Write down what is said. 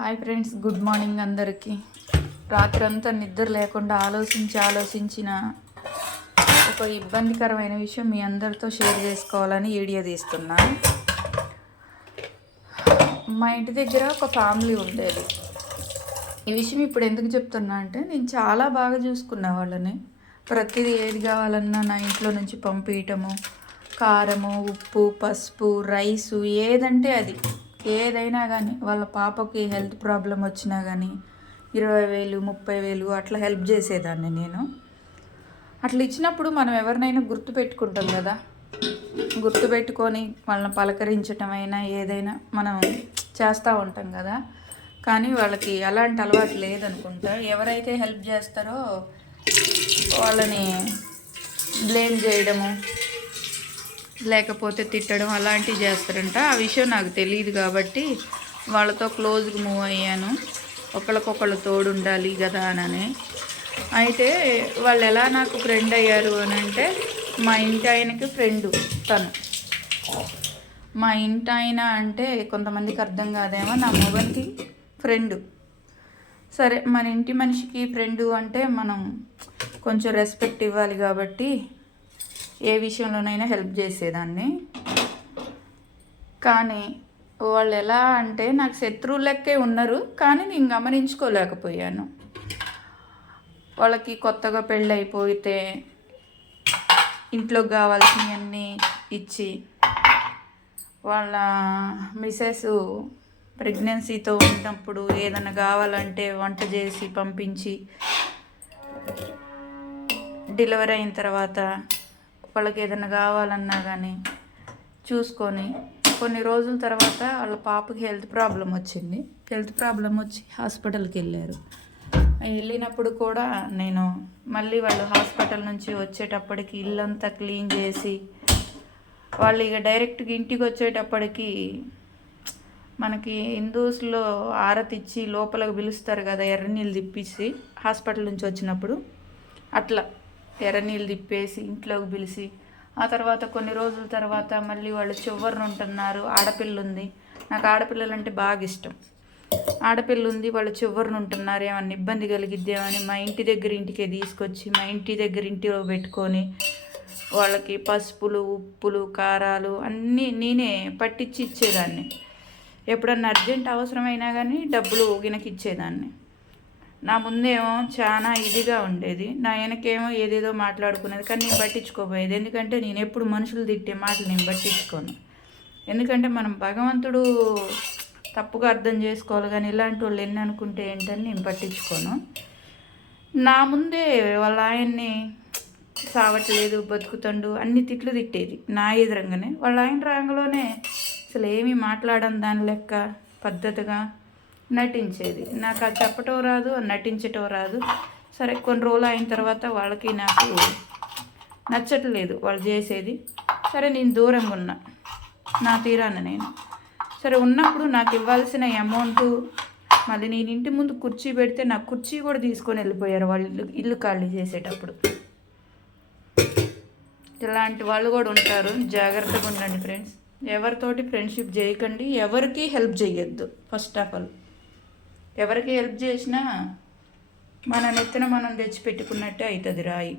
Hi friends, good morning అందరికీ. రాత్రంతా నిద్ర లేకుండా ఆలోచించిన ఒక ఇబ్బందికరమైన విషయం మీ అందరితో షేర్ చేసుకోవాలని వీడియో తీస్తున్నా. మా ఇంటి దగ్గర ఒక ఫ్యామిలీ ఉండేది. ఈ విషయం ఇప్పుడు ఎందుకు చెప్తున్నా అంటే, నేను చాలా బాగా చూసుకున్నా వాళ్ళని. ప్రతిదీ ఏది కావాలన్నా నా ఇంట్లో నుంచి పంపించటము, కారము, ఉప్పు, పసుపు, రైసు, ఏదంటే అది, ఏదైనా కానీ. వాళ్ళ పాపకి హెల్త్ ప్రాబ్లం వచ్చినా కానీ 20,000 30,000 అట్లా హెల్ప్ చేసేదాన్ని నేను. అట్లా ఇచ్చినప్పుడు మనం ఎవరినైనా గుర్తుపెట్టుకుంటాం కదా. గుర్తుపెట్టుకొని వాళ్ళని పలకరించటం అయినా ఏదైనా మనం చేస్తూ ఉంటాం కదా. కానీ వాళ్ళకి అలాంటి అలవాటు లేదనుకుంటా. ఎవరైతే హెల్ప్ చేస్తారో వాళ్ళని బ్లేమ్ చేయడము, లేకపోతే తిట్టడం అలాంటివి చేస్తారంట. ఆ విషయం నాకు తెలియదు కాబట్టి వాళ్ళతో క్లోజ్గా మూవ్ అయ్యాను. ఒకళ్ళకొకళ్ళు తోడు ఉండాలి కదా అని. అయితే వాళ్ళు ఎలా నాకు ఫ్రెండ్ అయ్యారు అని అంటే, మా ఇంటి ఆయనకి ఫ్రెండు తను. మా ఇంటి ఆయన అంటే కొంతమందికి అర్థం కాదేమో, నా మొగనికి ఫ్రెండు. సరే, మన ఇంటి మనిషికి ఫ్రెండు అంటే మనం కొంచెం రెస్పెక్ట్ ఇవ్వాలి కాబట్టి ఏ విషయంలోనైనా హెల్ప్ చేసేదాన్ని. కానీ వాళ్ళు ఎలా అంటే నాకు శత్రువు లెక్కే ఉన్నారు, కానీ నేను గమనించుకోలేకపోయాను. వాళ్ళకి కొత్తగా పెళ్ళి అయిపోతే ఇంట్లోకి కావాల్సినవన్నీ ఇచ్చి, వాళ్ళ మిసెస్ ప్రెగ్నెన్సీతో ఉన్నప్పుడు ఏదైనా కావాలంటే వంట చేసి పంపించి, డెలివరీ అయిన తర్వాత వాళ్ళకి ఏదైనా కావాలన్నా కానీ చూసుకొని, కొన్ని రోజుల తర్వాత వాళ్ళ పాపకి హెల్త్ ప్రాబ్లం వచ్చి హాస్పిటల్కి వెళ్ళారు. వెళ్ళినప్పుడు కూడా నేను మళ్ళీ వాళ్ళు హాస్పిటల్ నుంచి వచ్చేటప్పటికి ఇల్లంతా క్లీన్ చేసి, వాళ్ళు ఇక డైరెక్ట్గా ఇంటికి వచ్చేటప్పటికి మనకి హిందూస్లో ఆరతి ఇచ్చి లోపలికి పిలుస్తారు కదా, ఎర్రనీళ్ళు తిప్పేసి హాస్పిటల్ నుంచి వచ్చినప్పుడు. అట్లా ఎర్రనీళ్ళు తిప్పేసి ఇంట్లోకి పిలిచి, ఆ తర్వాత కొన్ని రోజుల తర్వాత మళ్ళీ వాళ్ళు చివరిని ఉంటున్నారు. ఆడపిల్ల ఉంది, నాకు ఆడపిల్లలంటే బాగా ఇష్టం. ఆడపిల్ల ఉంది, వాళ్ళు చివరిని ఉంటున్నారు, ఏమన్నా ఇబ్బంది కలిగిద్దేమని మా ఇంటి దగ్గర ఇంటికే తీసుకొచ్చి మా ఇంటి దగ్గర ఇంటిలో పెట్టుకొని వాళ్ళకి పసుపులు, ఉప్పులు, కారాలు అన్నీ నేనే పట్టించి ఇచ్చేదాన్ని. ఎప్పుడన్నా అర్జెంట్ అవసరమైనా కానీ డబ్బులు గినకి ఇచ్చేదాన్ని. నా ముందేమో చాలా ఇదిగా ఉండేది, నా వెనకేమో ఏదేదో మాట్లాడుకునేది. కానీ నేను పట్టించుకోపోయేది, ఎందుకంటే నేను ఎప్పుడు మనుషులు తిట్టే మాటలు నేను పట్టించుకోను. ఎందుకంటే మనం భగవంతుడు తప్పుగా అర్థం చేసుకోవాలి, కానీ ఇలాంటి వాళ్ళు ఎన్ని అనుకుంటే ఏంటని నేను పట్టించుకోను. నా ముందే వాళ్ళ ఆయన్ని సావట్లేదు, బతుకుతండు అన్ని తిట్లు తిట్టేది నా ఎదురంగానే. వాళ్ళ ఆయన రాంగలోనే అసలు ఏమీ మాట్లాడడం దాని లెక్క పద్ధతిగా నటించేది. నాకు అది చెప్పటం రాదు, నటించటం రాదు. సరే, కొన్ని రోజులు అయిన తర్వాత వాళ్ళకి నాకు నచ్చట్లేదు వాళ్ళు చేసేది. సరే, నేను దూరంగా ఉన్నా నా తీరాన నేను. సరే, ఉన్నప్పుడు నాకు ఇవ్వాల్సిన అమౌంట్ మళ్ళీ నేను ఇంటి ముందు కుర్చీ పెడితే నా కుర్చీ కూడా తీసుకొని వెళ్ళిపోయారు వాళ్ళు ఇల్లు ఖాళీ చేసేటప్పుడు. ఇలాంటి వాళ్ళు కూడా ఉంటారు, జాగ్రత్తగా ఉండండి ఫ్రెండ్స్. ఎవరితోటి ఫ్రెండ్షిప్ చేయకండి, ఎవరికి హెల్ప్ చేయొద్దు. ఫస్ట్ ఆఫ్ ఆల్ ఎవరికి హెల్ప్ చేసినా మన నెత్తిన మనం తెచ్చిపెట్టుకున్నట్టే అవుతుంది రాయి.